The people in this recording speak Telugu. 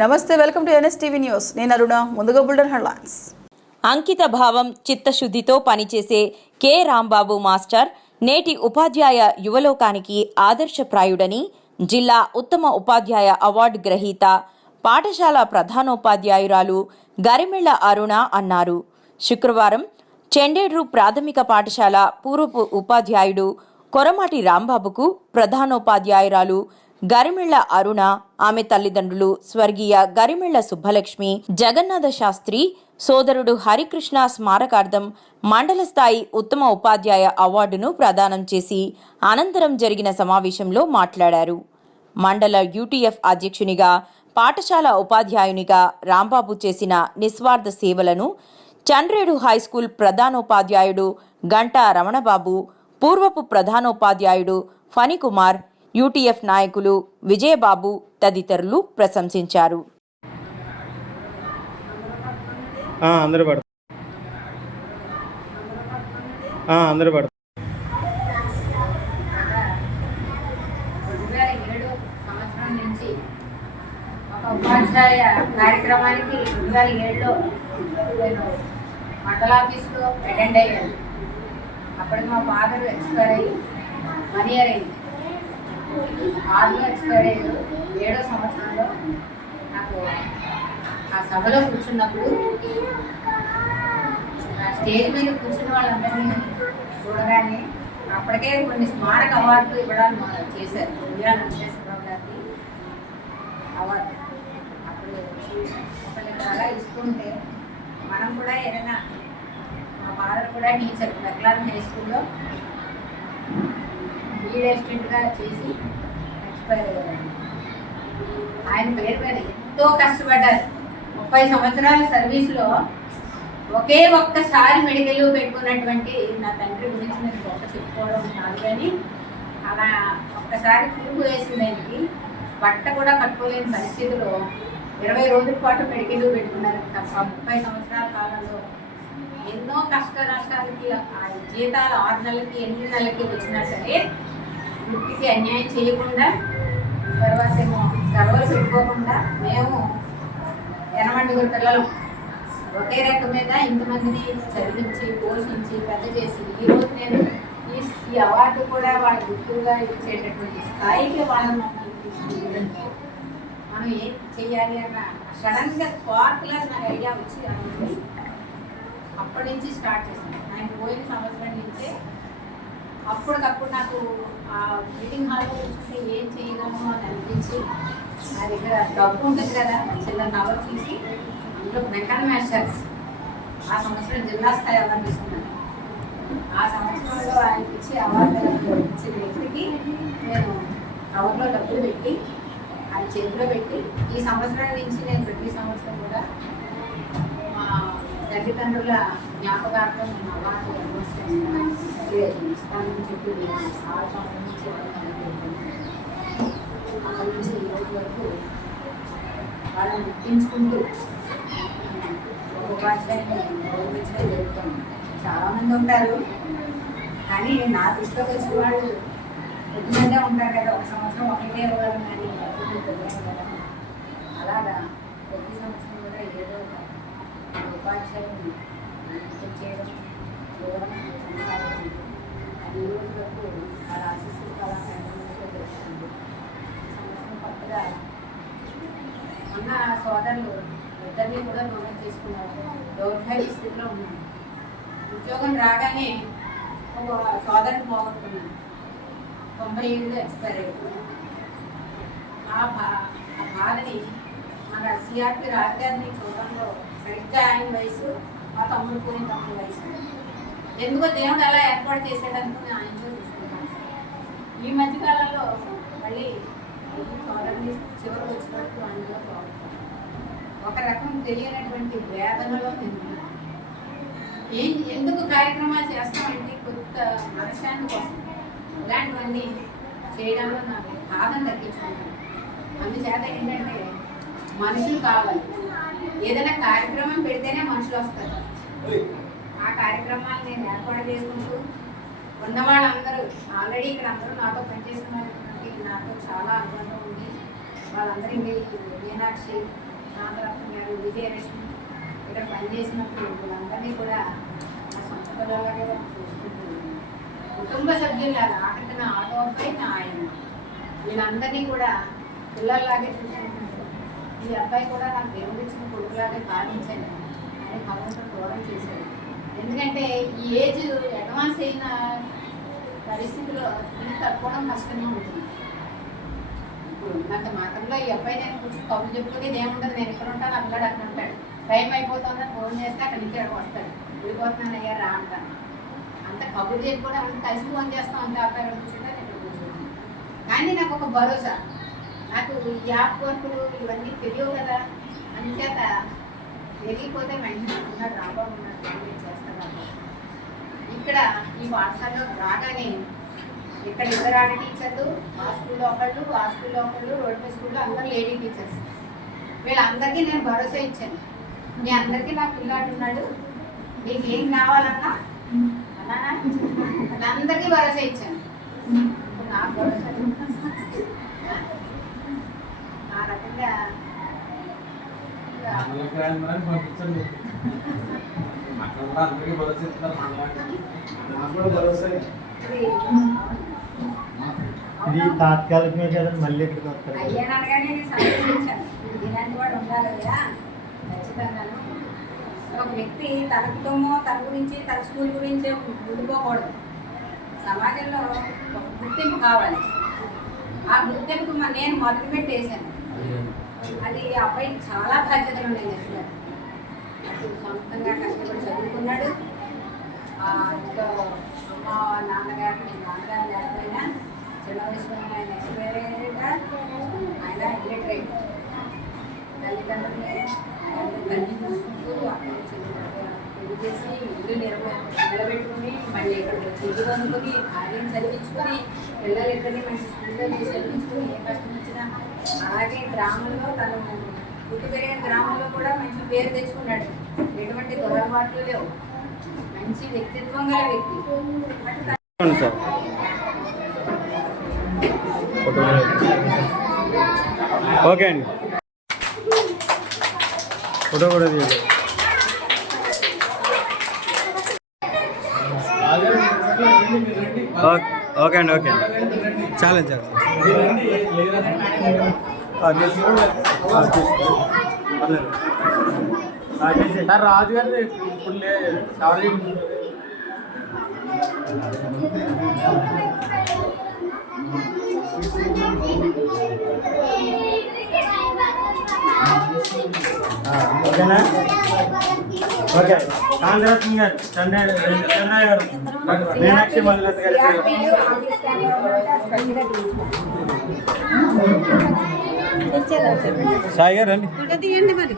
నమస్తే వెల్కమ్ టు ఎన్ఎస్టీవీ న్యూస్. నేను అరుణ ముందుగా బుల్డన్ హెడ్లైన్స్. అంకిత భావం చిత్తశుద్ధితో పనిచేసే కె. రాంబాబు మాస్టర్ నేటి ఉపాధ్యాయ యువలోకానికి ఆదర్శప్రాయుడని జిల్లా ఉత్తమ ఉపాధ్యాయ అవార్డు గ్రహీత పాఠశాల ప్రధానోపాధ్యాయురాలు గరిమెళ్ళ అరుణ అన్నారు. శుక్రవారం చెండేడ్రు ప్రాథమిక పాఠశాల పూర్వపు ఉపాధ్యాయుడు కొరమాటి రాంబాబుకు ప్రధానోపాధ్యాయురాలు గరిమిళ్ళ అరుణ ఆమె తల్లిదండ్రులు స్వర్గీయ గరిమిళ్ళ సుబ్బలక్ష్మి జగన్నాథ శాస్త్రి సోదరుడు హరికృష్ణ స్మారకార్థం మండల స్థాయి ఉత్తమ ఉపాధ్యాయ అవార్డును ప్రదానం చేసి అనంతరం జరిగిన సమావేశంలో మాట్లాడారు. మండల యూటీఎఫ్ అధ్యక్షునిగా పాఠశాల ఉపాధ్యాయునిగా రాంబాబు చేసిన నిస్వార్థ సేవలను చండ్రేడు హైస్కూల్ ప్రధానోపాధ్యాయుడు గంటా రమణబాబు పూర్వపు ప్రధానోపాధ్యాయుడు ఫణికుమార్ యూటీఎఫ్ నాయకులు విజయబాబు తదితరులు ప్రశంసించారు. అందరూ అందరూ ఉపాధ్యాయ కార్యక్రమానికి రెండు వేల ఏడులో మండల ఆఫీస్లో అటెండ్ అయ్యాను. అప్పటికి మా ఫాదర్ ఎక్స్పైర్ అయ్యి వన్ ఇయర్ అయింది. ఆరులో ఎక్స్పైర్ అయ్యారు. ఏడో సంవత్సరంలో నాకు ఆ సభలో కూర్చున్నప్పుడు ఆ స్టేజ్ మీద కూర్చున్న వాళ్ళందరినీ చూడగానే అప్పటికే కొన్ని స్మారక అవార్డులు ఇవ్వడానికి మొదలు చేశారు. ఇండియా వెంకటేశ్వరరావు గారికి అవార్డు. అప్పుడు ఒకరికి అలా ఇస్తుంటే మనం కూడా ఏదైనా మా ఫాదర్ కూడా టీచర్ బెక్లాన్ హై స్కూల్లో లీడ్ అసిస్టెంట్గా చేసి ఎక్స్పైర్ అయ్యారు ఆయన పేరు మీద ఎంతో కష్టపడ్డారు. ముప్పై సంవత్సరాల సర్వీస్లో ఒకే ఒక్కసారి మెడికల్ పెట్టుకున్నటువంటి నా తండ్రి గురించి నేను గొప్ప చెప్పుకోవడం కాదు కానీ అలా ఒక్కసారి తిరుగు వేసిన దానికి బట్ట కూడా కట్టుకోలేని పరిస్థితిలో ఇరవై రోజుల పాటు మెడికల్ పెట్టుకున్నారు. తప్ప ముప్పై సంవత్సరాల కాలంలో ఎన్నో కష్ట నష్టాలకి ఆ జీతాలు ఆరు నెలలకి ఎనిమిది నెలలకి వచ్చినా సరే వృత్తికి అన్యాయం చేయకుండా తర్వాత ఏమో సెలవులు పెట్టుకోకుండా మేము ఎనమండుగురు పిల్లలు. ఒకే రకం మీద ఇంతమందిని చదివించి పోషించి పెద్ద చేసి ఈరోజు నేను ఈ ఈ అవార్డు కూడా వాళ్ళ గుర్తుగా ఇచ్చేటటువంటి స్థాయికి వాళ్ళని మనం ఏం చేయాలి అన్న సడన్గా స్పార్క్లా నాకు ఐడియా వచ్చి అప్పటి నుంచి స్టార్ట్ చేశాను. ఆయన పోయిన సంవత్సరం నుంచే అప్పటికప్పుడు నాకు ఆ మీటింగ్ హాల్లో కూర్చుంటే ఏం చేయగలను అని అనిపించి నా దగ్గర డబ్బు ఉంటుంది కదా చిన్న నవర్ తీసి అందులో మెకాన్ మాస్టర్స్ ఆ సంవత్సరం జిల్లా స్థాయి అవార్డు ఇస్తున్నాను ఆ సంవత్సరంలో ఆయనకి ఇచ్చి అవార్డు ఇచ్చిన వ్యక్తికి నేను కవర్లో డబ్బులు పెట్టి అది చేతిలో పెట్టి ఈ సంవత్సరం నుంచి నేను ప్రతి సంవత్సరం కూడా మా తల్లిదండ్రుల జ్ఞాపకార్థం నేను అవార్డు అనౌన్స్ ఇస్తానని చెప్పి నేను చాలా అక్కడి నుంచి ఈ రోజు వరకు వాళ్ళని గుర్తించుకుంటూ ఒక ఉపాధ్యాయుని గౌరవించడం జరుగుతుంది చాలామంది ఉంటారు కానీ నా దృష్టిలోకి వచ్చిన వాళ్ళు ఉద్యోగంగా ఉంటారు కదా ఒక సంవత్సరం ఒకటే వాళ్ళు కానీ అలాగా ప్రతి సంవత్సరం కూడా ఏదో ఒక ఉపాధ్యాయుని చేయడం చూడడం కొనసాగుతుంది అది ఈ రోజు వరకు వాళ్ళ ఆశీస్సులు అలా కంటిన్యూస్గా జరుగుతుంది సంవత్సరం కొత్తగా ఉన్న సోదరులు ఇద్దరిని కూడా రుణం చేసుకున్నారు దౌర్భాగ్య స్థితిలో ఉన్నాను ఉద్యోగం రాగానే ఒక సోదరుని పోగొట్టుకున్నాను. తొంభై ఏళ్ళు ఎక్స్పైర్ అయిపోయింది ఆ బా ఆ బాధని మన సిఆర్పి రాజధాని చూడంలో సరిగ్గా ఆయన వయసు మా తమ్ముడు పోయిన తమ్ముడు వయసు. ఎందుకో దేవుడు అలా ఏర్పాటు చేసేటందుకు ఆయనతో చూసుకుంటాను ఈ మధ్యకాలంలో మళ్ళీ తోటని చివరికి వచ్చినట్టు ఆయనలో ఒక రకం తెలియనటువంటి వేదనలో నేను ఏం ఎందుకు కార్యక్రమాలు చేస్తామంటే కొత్త మనశ్శాంతి కోసం ఇలాంటివన్నీ చేయడంలో నాకు బాధను తగ్గించుకుంటాను. అందుచేత ఏంటంటే మనుషులు కావాలి. ఏదైనా కార్యక్రమం పెడితేనే మనుషులు వస్తారు. ఆ కార్యక్రమాలు నేను ఏర్పాటు చేసుకుంటూ ఉన్న వాళ్ళందరూ ఆల్రెడీ ఇక్కడ అందరూ నాతో పనిచేస్తున్నటువంటి నాతో చాలా అనుబంధం ఉంది. వాళ్ళందరికీ మీనాక్షి నాగరత్న గారు విజయలక్ష్మి ఇక్కడ పనిచేసినప్పుడు వీళ్ళందరినీ కూడా నా సొంత పిల్లలాగే చూసుకుంటున్నాను కుటుంబ సభ్యులాగా ఆఖరికి నా ఆటో అబ్బాయి నా ఆయన. వీళ్ళందరినీ కూడా పిల్లల్లాగే చూసుకుంటున్నాను ఈ అబ్బాయి కూడా నాకు దేవుడిచ్చిన కొడుకులాగే భావించాను. అని భగవంతుడు దూరం చేశాడు ఎందుకంటే ఈ ఏజ్ అడ్వాన్స్ అయిన పరిస్థితిలో ఇది తట్టుకోవడం కష్టంగా ఉంటుంది. ఇప్పుడు నాకు మాత్రంలో ఈ అబ్బాయి నేను కూర్చొని కబుర్లు చెప్పుకునేది ఏముండదు నేను ఇక్కడ ఉంటాను అబ్బాయి అక్కడ ఉంటాడు టైం అయిపోతుందని ఫోన్ చేస్తే అక్కడ నుంచి అక్కడ వస్తాడు. వెళ్ళిపోతున్నాను అయ్యా రా అంటాను. అంత కబుర్లు చెప్పుకోవడం అంత కలిసి ఫోన్ చేస్తాం అంత అబ్బాయి కూర్చుంటే నేను కూర్చుంటాను. కానీ నాకు ఒక భరోసా. నాకు ఈ యాప్ వర్కులు ఇవన్నీ తెలియవు కదా. అందుచేత తెలియకపోతే వెంటనే ఉన్నాడు రాబాబు ఉన్నాడు చేస్తాను ఇక్కడ ఈ వాట్సాప్లో రాగానే ఇక్కడ ఇద్దరు ఆడ టీచర్లు? ఆ స్కూల్లో ఒకళ్ళు ఆ స్కూల్లో ఒకళ్ళు రోడ్డు స్కూల్లో అందరు లేడీ టీచర్స్. వీళ్ళందరికీ నేను భరోసా ఇచ్చాను. మీ అందరికీ నా పిల్లాడు ఉన్నాడు. మీకు ఏం కావాలన్నా అన్నానా? వాళ్ళందరికీ భరోసా ఇచ్చాను. నాకు భరోసా ఆ రకంగా పంపించండి అక్కడ కూడా అందరికీ భరోసా కూడా భరోసా ఇది తాత్కాలికమే కదా మళ్ళీ ఎప్పుడు వస్తారు ఉండాలి కదా ఒక వ్యక్తి తన కుటుంబం తన గురించి తన స్కూల్ గురించి ఉండిపోకూడదు సమాజంలో ఒక గుర్తింపు కావాలి. ఆ గుర్తింపు మన నేను మొదలు పెట్టేశాను అది అబ్బాయి అబ్బాయికి చాలా బాధ్యతలు ఉన్నాయి అసలు. అసలు సొంతంగా కష్టపడి చదువుకున్నాడు. ఇంట్లో అమ్మ నాన్నగారు నాన్నగారు లేకపోయినా చిన్న వయసులో ఆయన ఎక్స్పైర్ ఆయన ఆయన ఇల్లటరేట్ తల్లిదండ్రులే తల్లి చూసుకుంటూ అక్కడ పెళ్ళి చేసి ఇల్లు నిలబె నిలబెట్టుకుని మళ్ళీ ఇక్కడ చదువు అందుకుని భార్యను చదివించుకుని పిల్లలు ఇద్దరిని మంచి స్కూల్లో చదివించుకుని ఏ కష్టం అలాగే గ్రామంలో తను పుట్టి పెరిగిన గ్రామంలో కూడా మంచి పేరు తెచ్చుకున్నాడు. ఎటువంటి దురలవాట్లు లేవు. మంచి వ్యక్తిత్వం గల వ్యక్తి. ఓకే అండి. ఫోటో కూడా తీయండి. ఓకే అండి ఓకే అండి. చాలా చాలా రాజు గారు ఇప్పుడు లేదు ఎవరి ఓకేనా? ఓకే. కాంగ్రెస్ గారు చెన్నై గారు. మీనాక్షి మధులత గారు సాయి గారు రండి తీయండి మరి